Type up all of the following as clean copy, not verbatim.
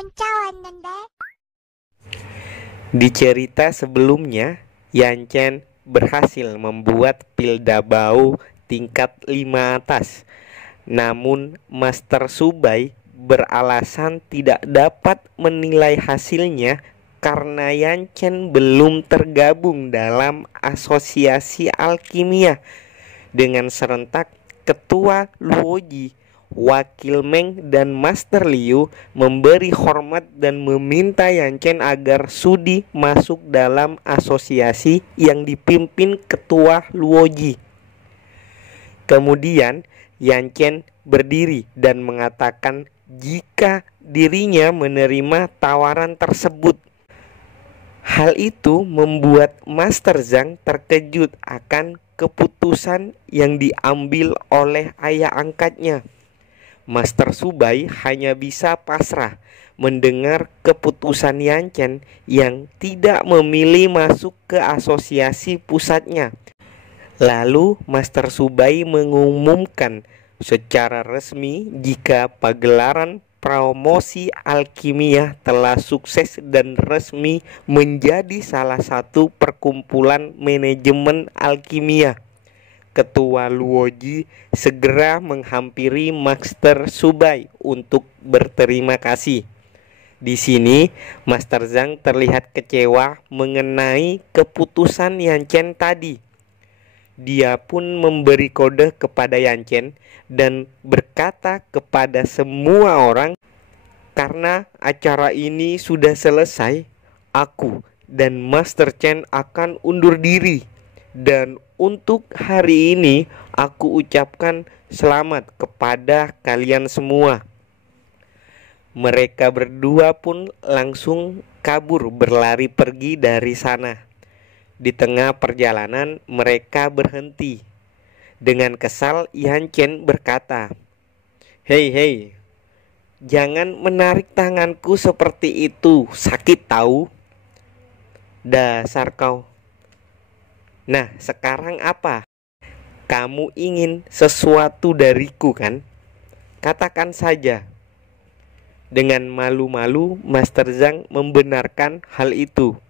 문자 왔는데. Di cerita sebelumnya, Yanchen berhasil membuat pil Dabao tingkat 5 atas. Namun Master Subai beralasan tidak dapat menilai hasilnya karena Yanchen belum tergabung dalam asosiasi alkimia. Dengan serentak, Ketua Luoji, Wakil Meng, dan Master Liu memberi hormat dan meminta Yanchen agar sudi masuk dalam asosiasi yang dipimpin Ketua Luoji. Kemudian Yanchen berdiri dan mengatakan jika dirinya menerima tawaran tersebut. Hal itu membuat Master Zhang terkejut akan keputusan yang diambil oleh ayah angkatnya. Master Subai hanya bisa pasrah mendengar keputusan Yanchen yang tidak memilih masuk ke asosiasi pusatnya. Lalu Master Subai mengumumkan secara resmi jika pagelaran promosi alkimia telah sukses dan resmi menjadi salah satu perkumpulan manajemen alkimia. Ketua Luoji segera menghampiri Master Subai untuk berterima kasih. Di sini, Master Zhang terlihat kecewa mengenai keputusan Yanchen tadi. Dia pun memberi kode kepada Yanchen dan berkata kepada semua orang, "Karena acara ini sudah selesai, aku dan Master Chen akan undur diri. Dan untuk hari ini aku ucapkan selamat kepada kalian semua." Mereka berdua pun langsung kabur berlari pergi dari sana. Di tengah perjalanan mereka berhenti. Dengan kesal Yanchen berkata, Hei, jangan menarik tanganku seperti itu, sakit tahu." "Dasar kau. Nah, sekarang apa? Kamu ingin sesuatu dariku kan? Katakan saja." Dengan malu-malu Master Zhang membenarkan hal itu.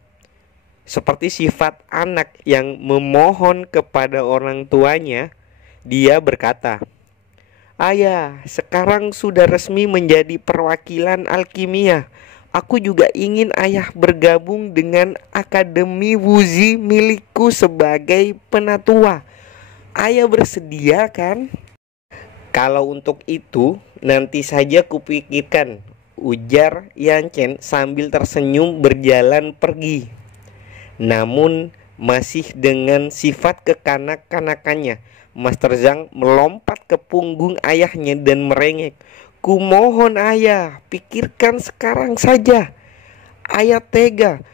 Seperti sifat anak yang memohon kepada orang tuanya, dia berkata, "Ayah, sekarang sudah resmi menjadi perwakilan alkimia. Aku juga ingin ayah bergabung dengan Akademi Wuzi milikku sebagai penatua. Ayah bersedia kan?" "Kalau untuk itu, nanti saja kupikirkan," ujar Yanchen sambil tersenyum berjalan pergi. Namun masih dengan sifat kekanak-kanakannya, Master Zhang melompat ke punggung ayahnya dan merengek, "Kumohon ayah, pikirkan sekarang saja. Ayah tega.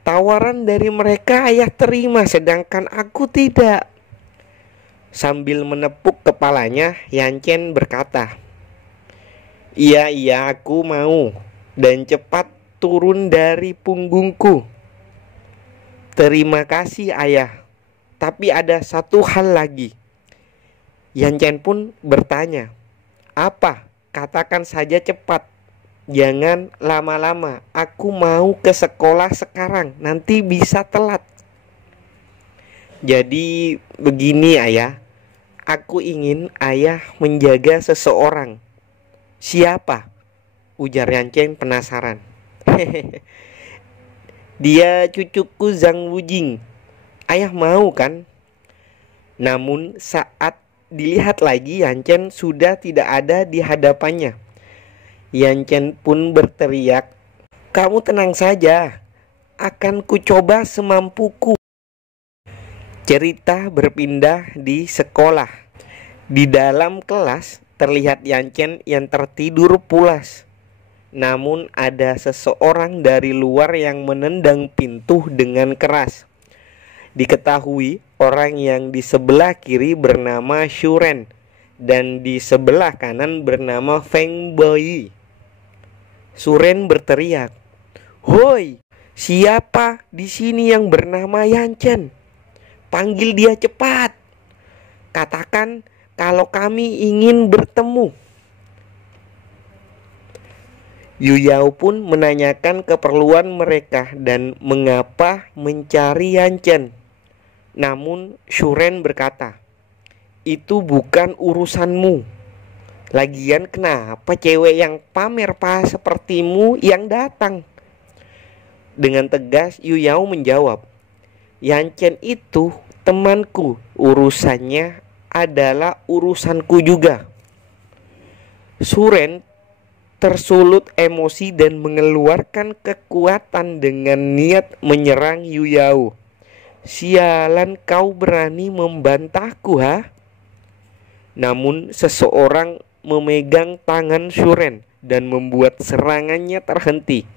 Tawaran dari mereka ayah terima, sedangkan aku tidak." Sambil menepuk kepalanya, Yanchen berkata, Iya, aku mau. Dan cepat turun dari punggungku." "Terima kasih ayah. Tapi ada satu hal lagi." Yanchen pun bertanya, "Apa? Katakan saja cepat. Jangan lama-lama. Aku mau ke sekolah sekarang. Nanti bisa telat." "Jadi begini ayah. Aku ingin ayah menjaga seseorang." "Siapa?" ujar Yanchen penasaran. "Dia cucuku Zhang Wujing. Ayah mau kan?" Namun saat dilihat lagi, Yanchen sudah tidak ada di hadapannya. Yanchen pun berteriak, "Kamu tenang saja. Akan kucoba semampuku." Cerita berpindah di sekolah. Di dalam kelas terlihat Yanchen yang tertidur pulas. Namun ada seseorang dari luar yang menendang pintu dengan keras. Diketahui orang yang di sebelah kiri bernama Shuren dan di sebelah kanan bernama Feng Boyi. Shuren berteriak, "Hoi, siapa di sini yang bernama Yanchen? Panggil dia cepat. Katakan kalau kami ingin bertemu." Yu Yao pun menanyakan keperluan mereka dan mengapa mencari Yanchen. Namun Shuren berkata, "Itu bukan urusanmu. Lagian kenapa cewek yang pamer pas sepertimu yang datang?" Dengan tegas Yu Yao menjawab, "Yanchen itu temanku, urusannya adalah urusanku juga." Shuren tersulut emosi dan mengeluarkan kekuatan dengan niat menyerang Yu Yao. "Sialan, kau berani membantahku, ha?" Namun seseorang memegang tangan Shuren dan membuat serangannya terhenti.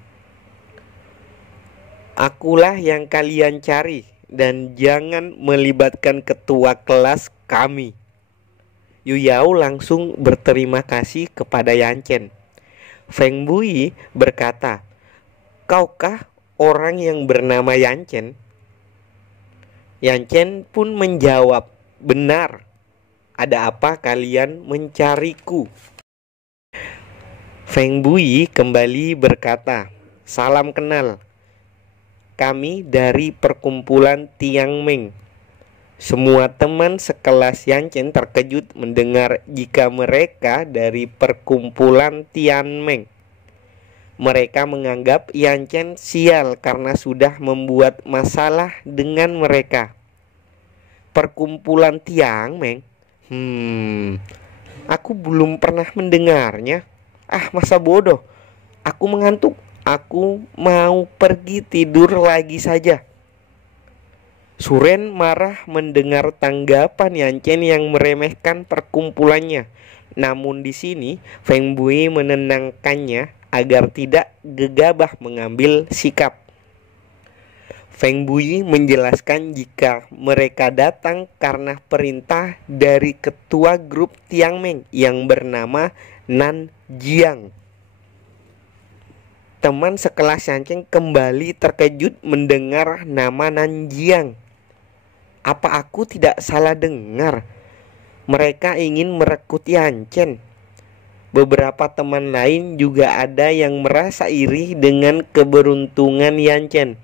"Akulah yang kalian cari dan jangan melibatkan ketua kelas kami." Yu Yao langsung berterima kasih kepada Yanchen. Feng Bui berkata, "Kaukah orang yang bernama Yanchen?" Yanchen pun menjawab, "Benar. Ada apa kalian mencariku?" Feng Bui kembali berkata, "Salam kenal. Kami dari perkumpulan Tiang Meng." Semua teman sekelas Yanchen terkejut mendengar jika mereka dari perkumpulan Tian Meng. Mereka menganggap Yanchen sial karena sudah membuat masalah dengan mereka. Perkumpulan Tiang Meng? Aku belum pernah mendengarnya. Masa bodoh. Aku mengantuk. Aku mau pergi tidur lagi saja. Shuren marah mendengar tanggapan Yanchen yang meremehkan perkumpulannya. Namun di sini Feng Bui menenangkannya agar tidak gegabah mengambil sikap. Feng Bui menjelaskan jika mereka datang karena perintah dari ketua grup Tiang Meng yang bernama Nan Jiang. Teman sekelas Yanchen kembali terkejut mendengar nama Nan Jiang. Apa aku tidak salah dengar? Mereka ingin merekrut Yanchen. Beberapa teman lain juga ada yang merasa iri dengan keberuntungan Yanchen.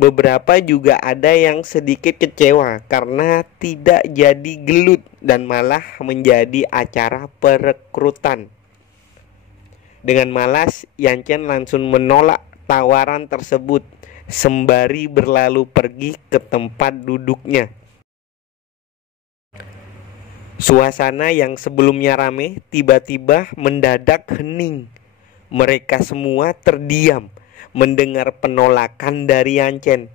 Beberapa juga ada yang sedikit kecewa karena tidak jadi gelut dan malah menjadi acara perekrutan. Dengan malas, Yanchen langsung menolak tawaran tersebut sembari berlalu pergi ke tempat duduknya. Suasana yang sebelumnya ramai tiba-tiba mendadak hening. Mereka semua terdiam mendengar penolakan dari Yanchen.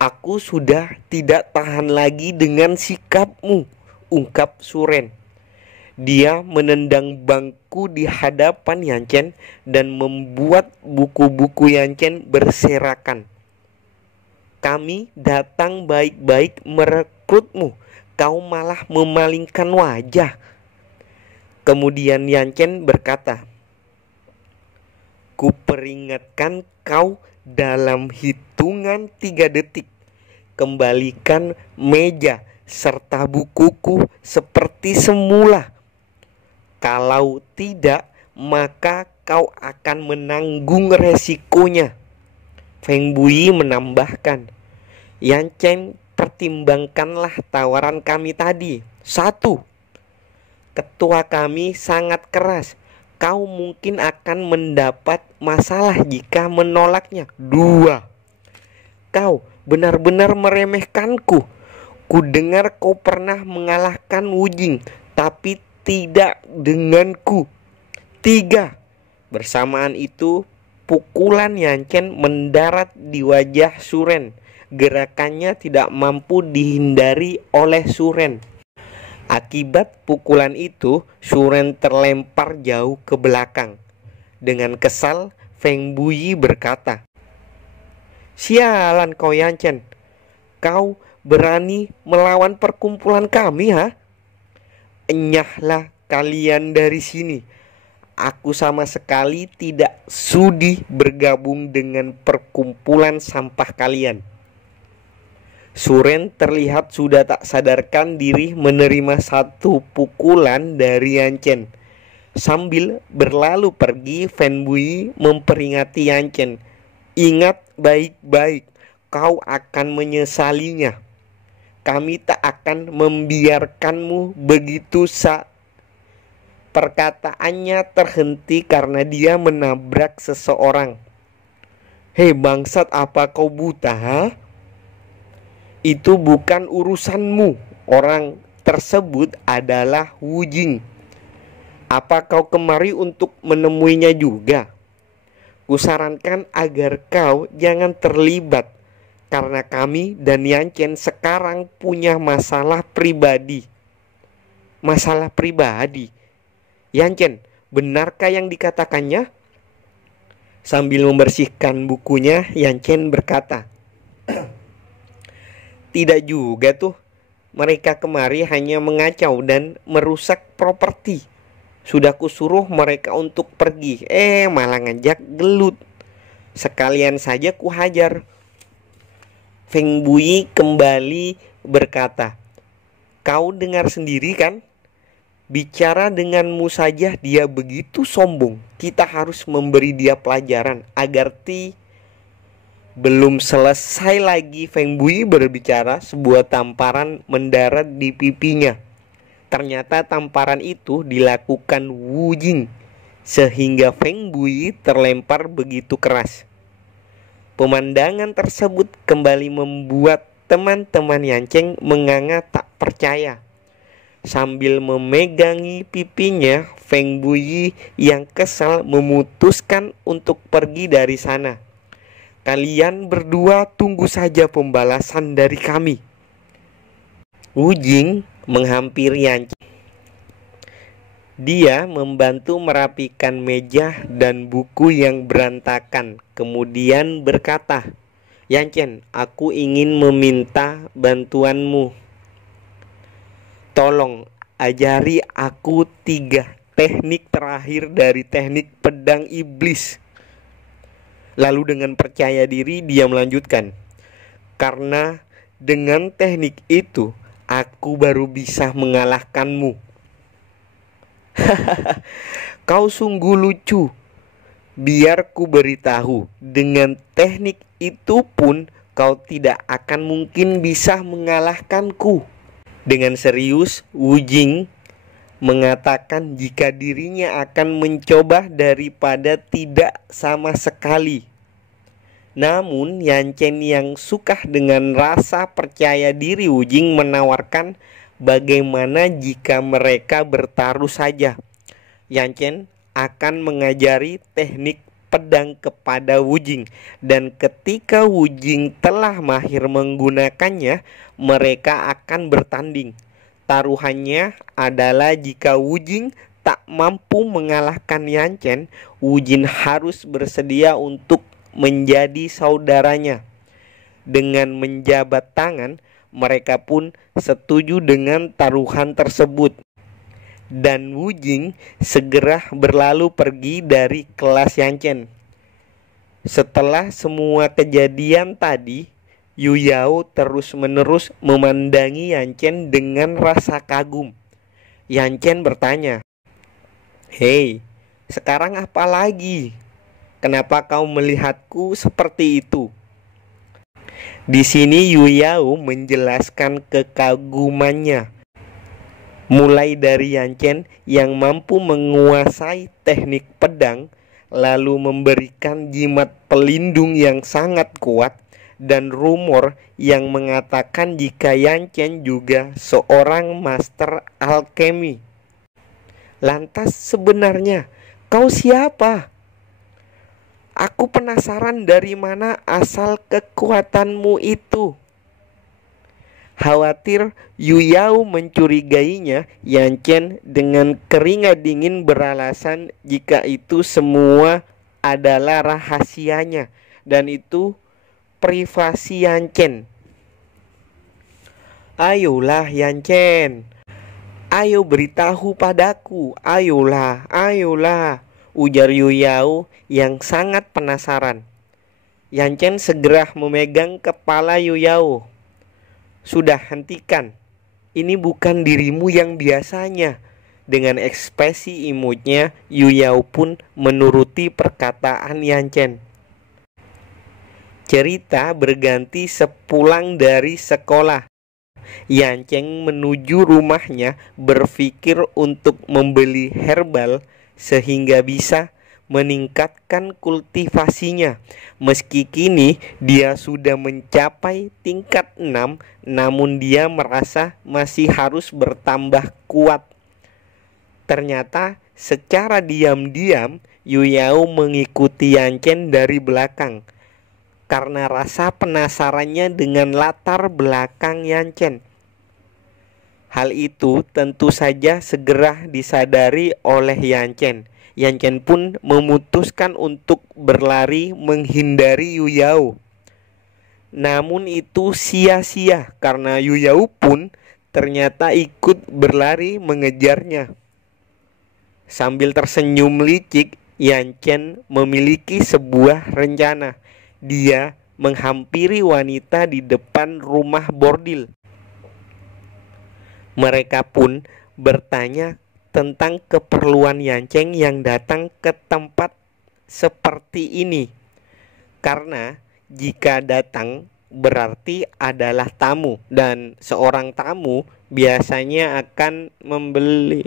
"Aku sudah tidak tahan lagi dengan sikapmu," ungkap Shuren. Dia menendang bangku di hadapan Yanchen dan membuat buku-buku Yanchen berserakan. "Kami datang baik-baik merekrutmu, kau malah memalingkan wajah." Kemudian Yanchen berkata, "Kuperingatkan kau dalam hitungan 3 detik. Kembalikan meja serta bukuku seperti semula. Kalau tidak, maka kau akan menanggung resikonya." Feng Bui menambahkan, "Yanchen, pertimbangkanlah tawaran kami tadi. 1. Ketua kami sangat keras. Kau mungkin akan mendapat masalah jika menolaknya. 2. Kau benar-benar meremehkanku. Ku dengar kau pernah mengalahkan Wu Jing, tapi tidak denganku. 3. Bersamaan itu, pukulan Yanchen mendarat di wajah Shuren. Gerakannya tidak mampu dihindari oleh Shuren. Akibat pukulan itu, Shuren terlempar jauh ke belakang. Dengan kesal, Feng Bui berkata, "Sialan kau Yanchen. Kau berani melawan perkumpulan kami, ha? Enyahlah kalian dari sini. Aku sama sekali tidak sudi bergabung dengan perkumpulan sampah kalian." Shuren terlihat sudah tak sadarkan diri menerima satu pukulan dari Yanchen. Sambil berlalu pergi, Feng Bui memperingati Yan Chen. Ingat baik-baik, kau akan menyesalinya. Kami tak akan membiarkanmu begitu saja. Perkataannya terhenti karena dia menabrak seseorang. Hei bangsat, apa kau buta? Ha? Itu bukan urusanmu. Orang tersebut adalah Wu Jing. Apa kau kemari untuk menemuinya juga? Kusarankan agar kau jangan terlibat, karena kami dan Yan Chen sekarang punya masalah pribadi. Masalah pribadi? Yan Chen, benarkah yang dikatakannya? Sambil membersihkan bukunya, Yan Chen berkata, tidak juga tuh. Mereka kemari hanya mengacau dan merusak properti. Sudah kusuruh mereka untuk pergi, malah ngajak gelut. Sekalian saja kuhajar. Feng Bui kembali berkata, kau dengar sendiri kan? Bicara denganmu saja dia begitu sombong. Kita harus memberi dia pelajaran agar Belum selesai lagi Feng Bui berbicara, sebuah tamparan mendarat di pipinya. Ternyata tamparan itu dilakukan Wu Jing, sehingga Feng Bui terlempar begitu keras. Pemandangan tersebut kembali membuat teman-teman Yan Chen menganga tak percaya. Sambil memegangi pipinya, Feng Bui yang kesal memutuskan untuk pergi dari sana. Kalian berdua tunggu saja pembalasan dari kami. Wu Jing menghampiri Yan Chen. Dia membantu merapikan meja dan buku yang berantakan. Kemudian berkata, Yan Chen, aku ingin meminta bantuanmu. Tolong ajari aku 3 teknik terakhir dari teknik pedang iblis. Lalu dengan percaya diri dia melanjutkan, karena dengan teknik itu aku baru bisa mengalahkanmu. Kau sungguh lucu. Biar ku beritahu, dengan teknik itu pun kau tidak akan mungkin bisa mengalahkanku. Dengan serius, Wu Jing mengatakan jika dirinya akan mencoba daripada tidak sama sekali. Namun Yan Chen yang suka dengan rasa percaya diri Wu Jing menawarkan bagaimana jika mereka bertaruh saja. Yan Chen akan mengajari teknik pedang kepada Wu Jing, dan ketika Wu Jing telah mahir menggunakannya, mereka akan bertanding. Taruhannya adalah jika Wu Jing tak mampu mengalahkan Yan Chen, Wu Jing harus bersedia untuk menjadi saudaranya. Dengan menjabat tangan, mereka pun setuju dengan taruhan tersebut. Dan Wu Jing segera berlalu pergi dari kelas Yan Chen. Setelah semua kejadian tadi, Yu Yao terus-menerus memandangi Yan Chen dengan rasa kagum. Yan Chen bertanya, hei, sekarang apa lagi? Kenapa kau melihatku seperti itu? Di sini Yu Yao menjelaskan kekagumannya. Mulai dari Yan Chen yang mampu menguasai teknik pedang, lalu memberikan jimat pelindung yang sangat kuat, dan rumor yang mengatakan jika Yan Chen juga seorang master alkemi. Lantas sebenarnya kau siapa? Aku penasaran dari mana asal kekuatanmu itu. Khawatir Yu Yao mencurigainya, Yan Chen dengan keringat dingin beralasan jika itu semua adalah rahasianya dan itu privasi Yan Chen. Ayolah Yan Chen, ayo beritahu padaku, ayolah, ujar Yu Yao yang sangat penasaran. Yan Chen segera memegang kepala Yu Yao. Sudah, hentikan. Ini bukan dirimu yang biasanya. Dengan ekspresi imutnya, Yu Yao pun menuruti perkataan Yan Chen. Cerita berganti sepulang dari sekolah. Yan Chen menuju rumahnya berpikir untuk membeli herbal sehingga bisa meningkatkan kultivasinya. Meski kini dia sudah mencapai tingkat 6, namun dia merasa masih harus bertambah kuat. Ternyata secara diam-diam Yu Yao mengikuti Yan Chen dari belakang karena rasa penasarannya dengan latar belakang Yan Chen. Hal itu tentu saja segera disadari oleh Yan Chen. Yan Chen pun memutuskan untuk berlari menghindari Yu Yao. Namun itu sia-sia karena Yu Yao pun ternyata ikut berlari mengejarnya. Sambil tersenyum licik, Yan Chen memiliki sebuah rencana. Dia menghampiri wanita di depan rumah bordil. Mereka pun bertanya tentang keperluan Yan Chen yang datang ke tempat seperti ini. Karena jika datang berarti adalah tamu, dan seorang tamu biasanya akan membeli